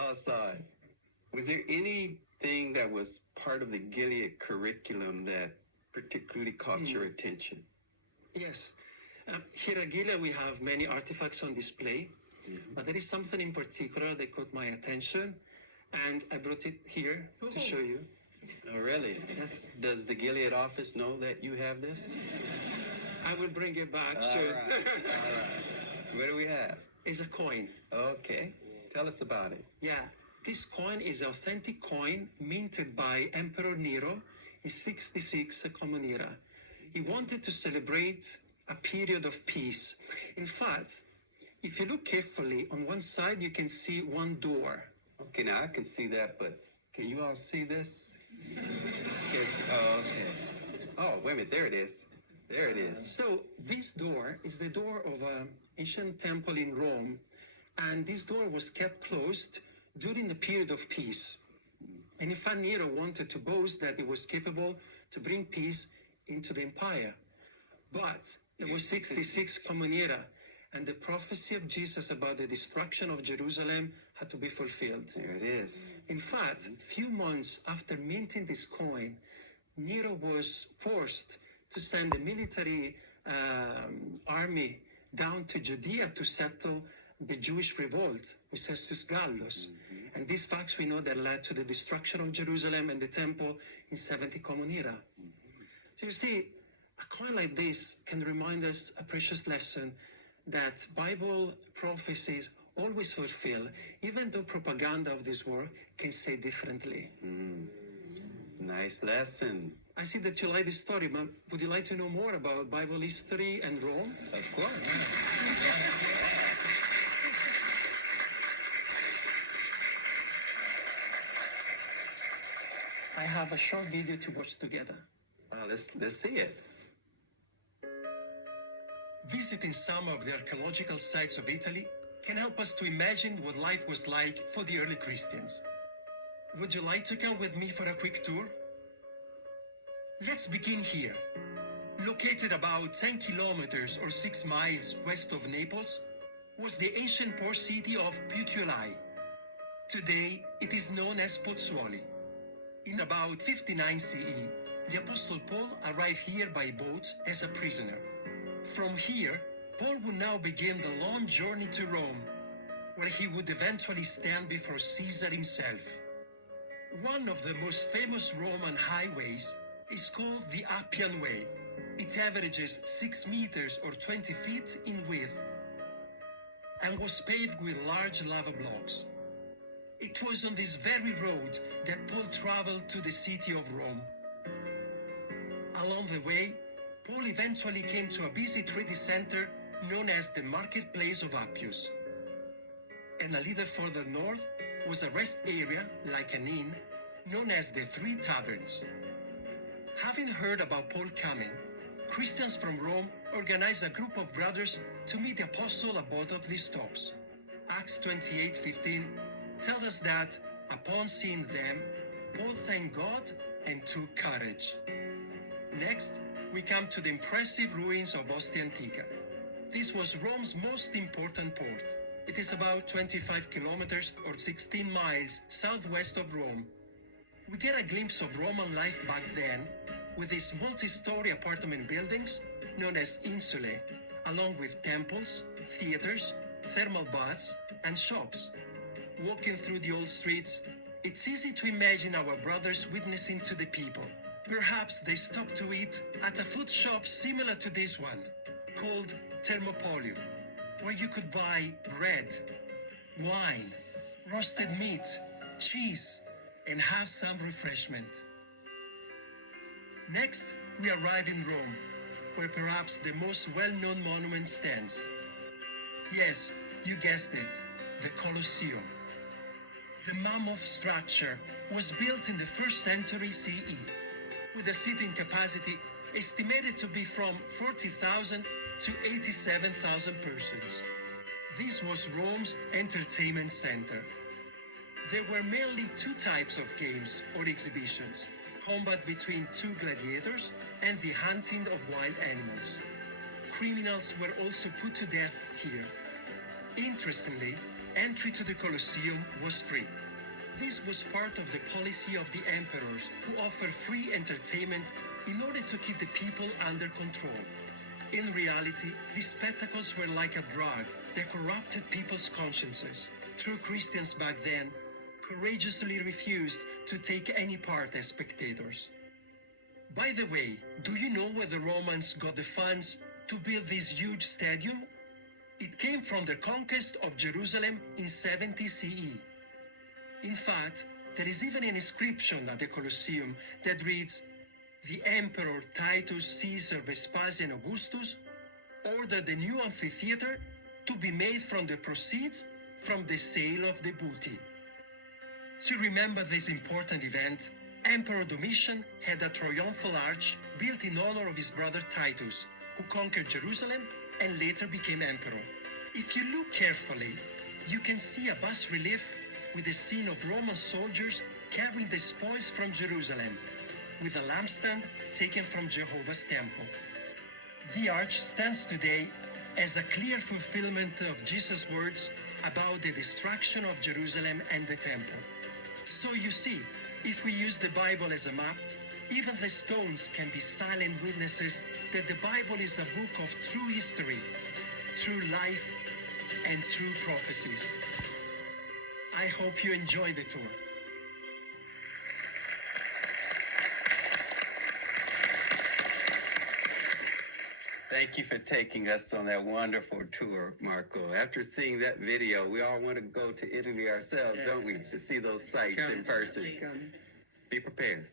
all saw it. Was there anything that was part of the Gilead curriculum that particularly caught your attention? Yes. Here at Gilead, we have many artifacts on display, but there is something in particular that caught my attention, and I brought it here to show you. Oh, really? Yes. Does the Gilead office know that you have this? I will bring it back soon. All right. What do we have? It's a coin. Okay. Tell us about it. Yeah. This coin is an authentic coin minted by Emperor Nero in 66 Common Era. He wanted to celebrate a period of peace. In fact, if you look carefully, on one side you can see one door. Okay, now I can see that, but can you all see this? Oh, okay. Oh, wait a minute. There it is. There it is. So this door is the door of an ancient temple in Rome, and this door was kept closed during the period of peace. And in fact, Nero wanted to boast that he was capable to bring peace into the empire. But there was 66 Common Era, and the prophecy of Jesus about the destruction of Jerusalem had to be fulfilled. There it is. In fact, few months after minting this coin, Nero was forced to send a military army down to Judea to settle the Jewish revolt with Cestius Gallus. And these facts we know that led to the destruction of Jerusalem and the temple in 70 Common Era. So you see, a coin like this can remind us a precious lesson that Bible prophecies always fulfill, even though propaganda of this world can say differently. Nice lesson. I see that you like this story, but would you like to know more about Bible history and Rome? Of course. I have a short video to watch together. Let's see it. Visiting some of the archaeological sites of Italy can help us to imagine what life was like for the early Christians. Would you like to come with me for a quick tour? Let's begin here. Located about 10 kilometers or 6 miles west of Naples was the ancient port city of Puteoli. Today, it is known as Pozzuoli. In about 59 CE, the Apostle Paul arrived here by boat as a prisoner. From here, Paul would now begin the long journey to Rome, where he would eventually stand before Caesar himself. One of the most famous Roman highways is called the Appian Way. It averages 6 meters or 20 feet in width and was paved with large lava blocks. It was on this very road that Paul traveled to the city of Rome. Along the way, Paul eventually came to a busy trading center known as the Marketplace of Appius. And a little further north was a rest area, like an inn, known as the Three Taverns. Having heard about Paul coming, Christians from Rome organized a group of brothers to meet the apostle at both of these stops. Acts 28:15 tells us that, upon seeing them, Paul thanked God and took courage. Next, we come to the impressive ruins of Ostia Antica. This was Rome's most important port. It is about 25 kilometers or 16 miles southwest of Rome. We get a glimpse of Roman life back then with its multi-story apartment buildings known as insulae, along with temples, theaters, thermal baths, and shops. Walking through the old streets, it's easy to imagine our brothers witnessing to the people. Perhaps they stopped to eat at a food shop similar to this one, called Thermopolium, where you could buy bread, wine, roasted meat, cheese, and have some refreshment. Next, we arrive in Rome, where perhaps the most well-known monument stands. Yes, you guessed it, the Colosseum. The mammoth structure was built in the 1st century CE, with a seating capacity estimated to be from 40,000 to 87,000 persons. This was Rome's entertainment center. There were mainly 2 types of games or exhibitions: combat between 2 gladiators and the hunting of wild animals. Criminals were also put to death here. Interestingly, entry to the Colosseum was free. This was part of the policy of the emperors, who offered free entertainment in order to keep the people under control. In reality, these spectacles were like a drug that corrupted people's consciences. True Christians back then courageously refused to take any part as spectators. By the way, do you know where the Romans got the funds to build this huge stadium? It came from the conquest of Jerusalem in 70 CE. In fact, there is even an inscription at the Colosseum that reads, "The Emperor Titus Caesar Vespasian Augustus ordered the new amphitheater to be made from the proceeds from the sale of the booty." To remember this important event, Emperor Domitian had a triumphal arch built in honor of his brother Titus, who conquered Jerusalem and later became emperor. If you look carefully, you can see a bas-relief with the scene of Roman soldiers carrying the spoils from Jerusalem, with a lampstand taken from Jehovah's temple. The arch stands today as a clear fulfillment of Jesus' words about the destruction of Jerusalem and the temple. So you see, if we use the Bible as a map, even the stones can be silent witnesses that the Bible is a book of true history, true life, and true prophecies. I hope you enjoy the tour. Thank you for taking us on that wonderful tour, Marco. After seeing that video, we all want to go to Italy ourselves, don't we? To see those sights in person. Be prepared.